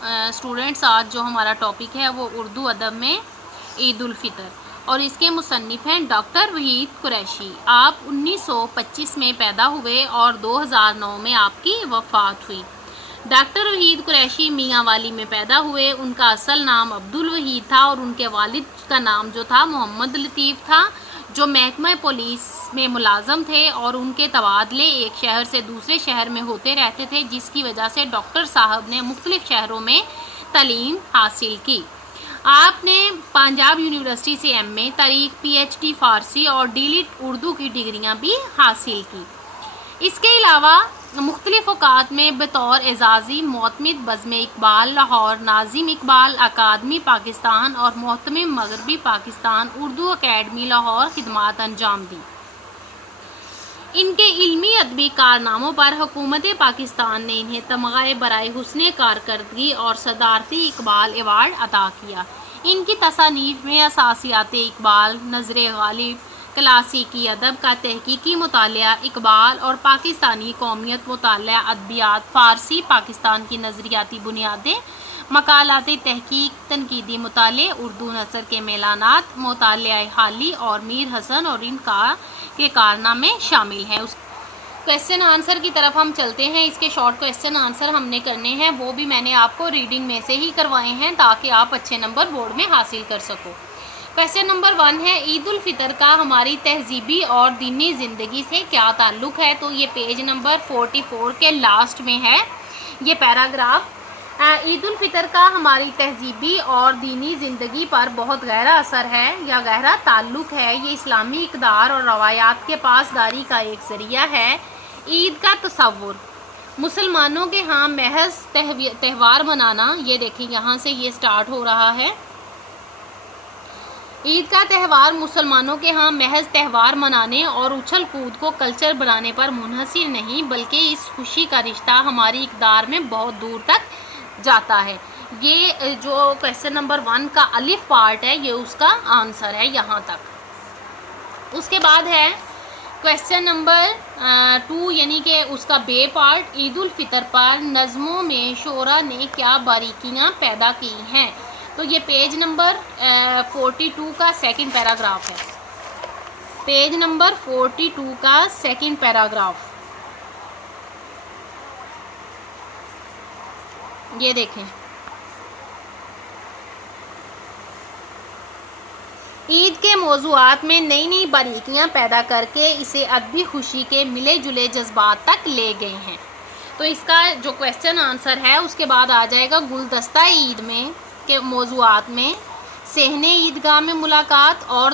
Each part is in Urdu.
اسٹوڈنٹس، آج جو ہمارا ٹاپک ہے وہ اردو ادب میں عید الفطر، اور اس کے مصنف ہیں ڈاکٹر وحید قریشی۔ آپ 1925 میں پیدا ہوئے اور 2009 میں آپ کی وفات ہوئی۔ ڈاکٹر وحید قریشی میاں والی میں پیدا ہوئے۔ ان کا اصل نام عبدالوحید تھا اور ان کے والد کا نام جو تھا محمد لطیف تھا، جو محکمہ پولیس میں ملازم تھے، اور ان کے تبادلے ایک شہر سے دوسرے شہر میں ہوتے رہتے تھے، جس کی وجہ سے ڈاکٹر صاحب نے مختلف شہروں میں تعلیم حاصل کی۔ آپ نے پنجاب یونیورسٹی سے ایم اے تاریخ، پی ایچ ڈی فارسی اور ڈی لٹ اردو کی ڈگریاں بھی حاصل کی۔ اس کے علاوہ مختلف اوقات میں بطور اعزازی معتمد بزم اقبال لاہور، ناظم اقبال اکادمی پاکستان اور محتمم مغربی پاکستان اردو اکیڈمی لاہور خدمات انجام دی۔ ان کے علمی ادبی کارناموں پر حکومت پاکستان نے انہیں تمغہ برائے حسن کارکردگی اور صدارتی اقبال ایوارڈ عطا کیا۔ ان کی تصانیف میں اساسیات اقبال، نظر غالب، کلاسیکی ادب کا تحقیقی مطالعہ، اقبال اور پاکستانی قومیت مطالعہ، ادبیات، فارسی پاکستان کی نظریاتی بنیادیں، مقالات تحقیق، تنقیدی مطالعے، اردو نثر کے میلانات، مطالعہ حالی اور میر حسن اور ان کے کارنامے شامل ہیں۔ کویسچن آنسر کی طرف ہم چلتے ہیں۔ اس کے شارٹ کویسچن آنسر ہم نے کرنے ہیں، وہ بھی میں نے آپ کو ریڈنگ میں سے ہی کروائے ہیں تاکہ آپ اچھے نمبر بورڈ میں حاصل کر سکو۔ کویسچن نمبر 1 ہے، عید الفطر کا ہماری تہذیبی اور دینی زندگی سے کیا تعلق ہے؟ تو یہ پیج نمبر 44 کے لاسٹ میں ہے یہ پیراگراف۔ عید الفطر کا ہماری تہذیبی اور دینی زندگی پر بہت گہرا اثر ہے یا گہرا تعلق ہے۔ یہ اسلامی اقدار اور روایات کے پاسداری کا ایک ذریعہ ہے۔ عید کا تصور مسلمانوں کے ہاں محض تہوار منانا، یہ دیکھیں یہاں سے یہ سٹارٹ ہو رہا ہے۔ عید کا تہوار مسلمانوں کے ہاں محض تہوار منانے اور اچھل کود کو کلچر بنانے پر منحصر نہیں، بلکہ اس خوشی کا رشتہ ہماری اقدار میں بہت دور تک جاتا ہے۔ یہ جو کویسچن نمبر 1 کا الف پارٹ ہے، یہ اس کا آنسر ہے یہاں تک۔ اس کے بعد ہے کویسچن نمبر 2 یعنی کہ اس کا بے پارٹ، عید الفطر پر نظموں میں شعراء نے کیا باریکیاں پیدا کی ہیں؟ تو یہ پیج نمبر 42 کا سیکنڈ پیراگراف ہے۔ پیج نمبر 42 کا سیکنڈ پیراگراف یہ دیکھیں۔ عید کے موضوعات میں نئی نئی باریکیاں پیدا کر کے اسے ادبی خوشی کے ملے جلے جذبات تک لے گئے ہیں۔ تو اس کا جو کویسچن آنسر ہے اس کے بعد آ جائے گا گلدستہ عید میں کے موضوعات میں صحن عیدگاہ میں ملاقات اور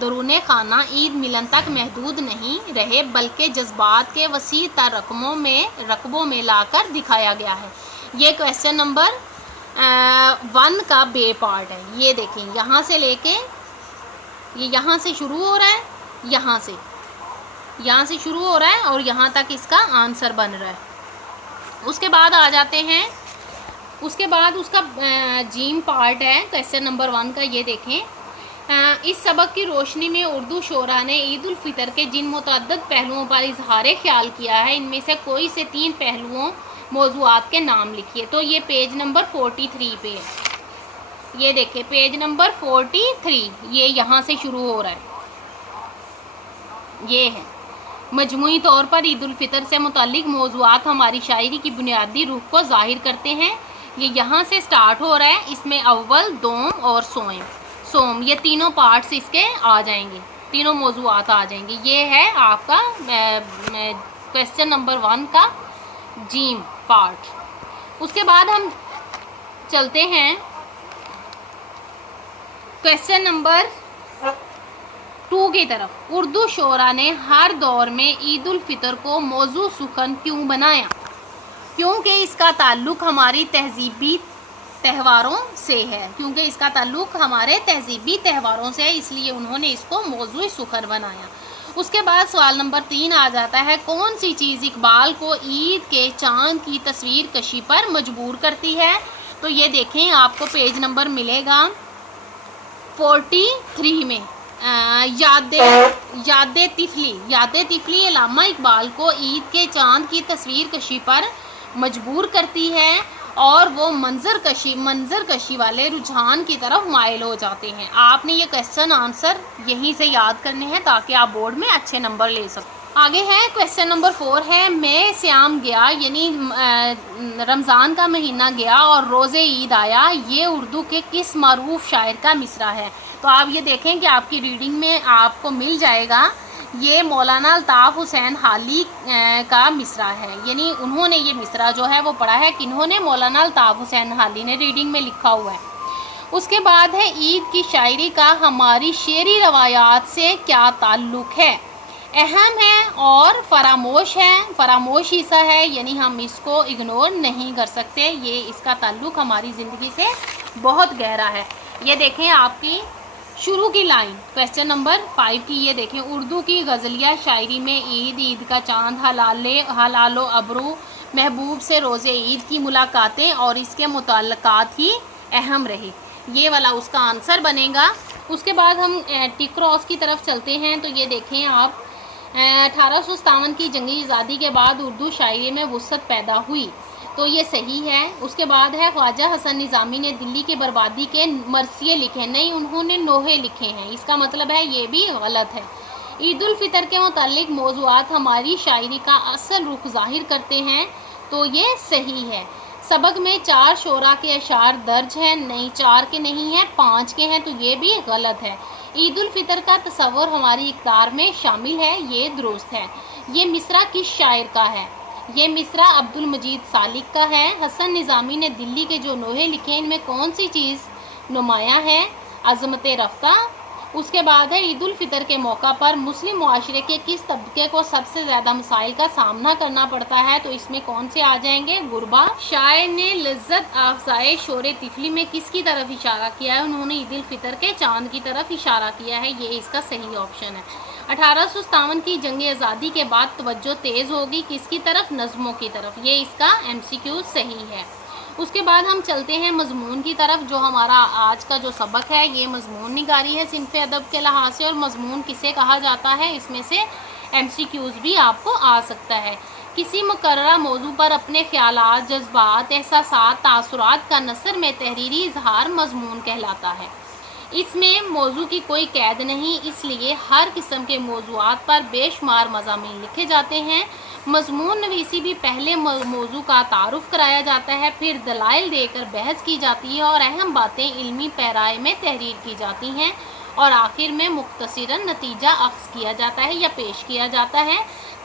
درون خانہ عید ملن تک محدود نہیں رہے، بلکہ جذبات کے وسیع تر رقبوں میں لا کر دکھایا گیا ہے۔ یہ کویسچن نمبر 1 کا بے پارٹ ہے۔ یہ دیکھیں یہاں سے لے کے یہ یہاں سے شروع ہو رہا ہے، یہاں سے شروع ہو رہا ہے اور یہاں تک اس کا آنسر بن رہا ہے۔ اس کے بعد آ جاتے ہیں، اس کے بعد اس کا جیم پارٹ ہے کویسچن نمبر 1 کا، یہ دیکھیں۔ اس سبق کی روشنی میں اردو شعراء نے عید الفطر کے جن متعدد پہلوؤں پر اظہار خیال کیا ہے، ان میں سے کوئی سے 3 پہلوؤں موضوعات کے نام لکھیے۔ تو یہ پیج نمبر 43 پہ ہے۔ یہ دیکھیں پیج نمبر 43، یہ یہاں سے شروع ہو رہا ہے۔ یہ ہے مجموعی طور پر عید الفطر سے متعلق موضوعات ہماری شاعری کی بنیادی روح کو ظاہر کرتے ہیں۔ یہ یہاں سے سٹارٹ ہو رہا ہے، اس میں اول، دوم اور سوم یہ تینوں پارٹس اس کے آ جائیں گے، تینوں موضوعات آ جائیں گے۔ یہ ہے آپ کا کویسچن نمبر 1 کا جیم پارٹ۔ اس کے بعد ہم چلتے ہیں کویسچن نمبر 2 کی طرف۔ اردو شعراء نے ہر دور میں عید الفطر کو موضوع سخن کیوں بنایا؟ کیونکہ اس کا تعلق ہماری تہذیبی تہواروں سے ہے، اس لیے انہوں نے اس کو موضوع سخن بنایا۔ اس کے بعد سوال نمبر 3 آ جاتا ہے، کون سی چیز اقبال کو عید کے چاند کی تصویر کشی پر مجبور کرتی ہے؟ تو یہ دیکھیں آپ کو پیج نمبر ملے گا 43 میں۔ یاد طفلی علامہ اقبال کو عید کے چاند کی تصویر کشی پر مجبور کرتی ہے، اور وہ منظر کشی والے رجحان کی طرف مائل ہو جاتے ہیں۔ آپ نے یہ کویسچن آنسر یہیں سے یاد کرنے ہیں تاکہ آپ بورڈ میں اچھے نمبر لے سکیں۔ آگے ہے کویسچن نمبر 4 ہے میں سیام گیا، یعنی رمضان کا مہینہ گیا اور روز عید آیا، یہ اردو کے کس معروف شاعر کا مصرع ہے؟ تو آپ یہ دیکھیں کہ آپ کی ریڈنگ میں آپ کو مل جائے گا، یہ مولانا الطاف حسین حالی کا مصرع ہے، یعنی انہوں نے یہ مصرع جو ہے وہ پڑھا ہے، کنہوں نے؟ مولانا الطاف حسین حالی نے ریڈنگ میں لکھا ہوا ہے۔ اس کے بعد ہے عید کی شاعری کا ہماری شعری روایات سے کیا تعلق ہے؟ اہم ہے اور فراموش ہے، فراموش حصہ ہے، یعنی ہم اس کو اگنور نہیں کر سکتے، یہ اس کا تعلق ہماری زندگی سے بہت گہرا ہے۔ یہ دیکھیں آپ کی شروع کی لائن کویسچن نمبر 5 کی، یہ دیکھیں اردو کی غزلیہ شاعری میں عید، عید کا چاند، ہلال و ابرو، محبوب سے روز عید کی ملاقاتیں اور اس کے متعلقات ہی اہم رہے، یہ والا اس کا آنسر بنے گا۔ اس کے بعد ہم ٹک کراس کی طرف چلتے ہیں، تو یہ دیکھیں آپ 1857 کی جنگی آزادی کے بعد اردو شاعری میں وسعت پیدا ہوئی، تو یہ صحیح ہے۔ اس کے بعد ہے خواجہ حسن نظامی نے دلی کی بربادی کے مرثیے لکھے، نہیں انہوں نے نوحے لکھے ہیں، اس کا مطلب ہے یہ بھی غلط ہے۔ عید الفطر کے متعلق موضوعات ہماری شاعری کا اصل رخ ظاہر کرتے ہیں، تو یہ صحیح ہے۔ سبق میں 4 شعراء کے اشعار درج ہیں، نہیں 4 کے نہیں ہیں، 5 کے ہیں، تو یہ بھی غلط ہے۔ عید الفطر کا تصور ہماری اقدار میں شامل ہے، یہ درست ہے۔ یہ مصرع کس شاعر کا ہے؟ یہ مصرع عبد المجید سالک کا ہے۔ حسن نظامی نے دلی کے جو نوحے لکھے ان میں کون سی چیز نمایاں ہے؟ عظمت رفتہ۔ اس کے بعد ہے عید الفطر کے موقع پر مسلم معاشرے کے کس طبقے کو سب سے زیادہ مسائل کا سامنا کرنا پڑتا ہے؟ تو اس میں کون سے آ جائیں گے؟ غربا۔ شاعر نے لذت افزائے شور طفلی میں کس کی طرف اشارہ کیا ہے؟ انہوں نے عید الفطر کے چاند کی طرف اشارہ کیا ہے، یہ اس کا صحیح آپشن ہے۔ 1857 کی جنگ آزادی کے بعد توجہ تیز ہوگی کس کی طرف؟ نظموں کی طرف، یہ اس کا MCQ صحیح ہے۔ اس کے بعد ہم چلتے ہیں مضمون کی طرف، جو ہمارا آج کا جو سبق ہے یہ مضمون نگاری ہے صنف ادب کے لحاظ سے، اور مضمون کسے کہا جاتا ہے اس میں سے MCQs بھی آپ کو آ سکتا ہے۔ کسی مقررہ موضوع پر اپنے خیالات، جذبات، احساسات، تاثرات کا نثر میں تحریری اظہار مضمون کہلاتا ہے۔ اس میں موضوع کی کوئی قید نہیں، اس لیے ہر قسم کے موضوعات پر بے شمار مضامین لکھے جاتے ہیں۔ مضمون نویسی بھی پہلے موضوع کا تعارف کرایا جاتا ہے، پھر دلائل دے کر بحث کی جاتی ہے اور اہم باتیں علمی پیرائے میں تحریر کی جاتی ہیں، اور آخر میں مختصراً نتیجہ اخذ کیا جاتا ہے یا پیش کیا جاتا ہے۔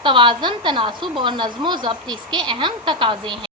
توازن، تناسب اور نظم و ضبط اس کے اہم تقاضے ہیں۔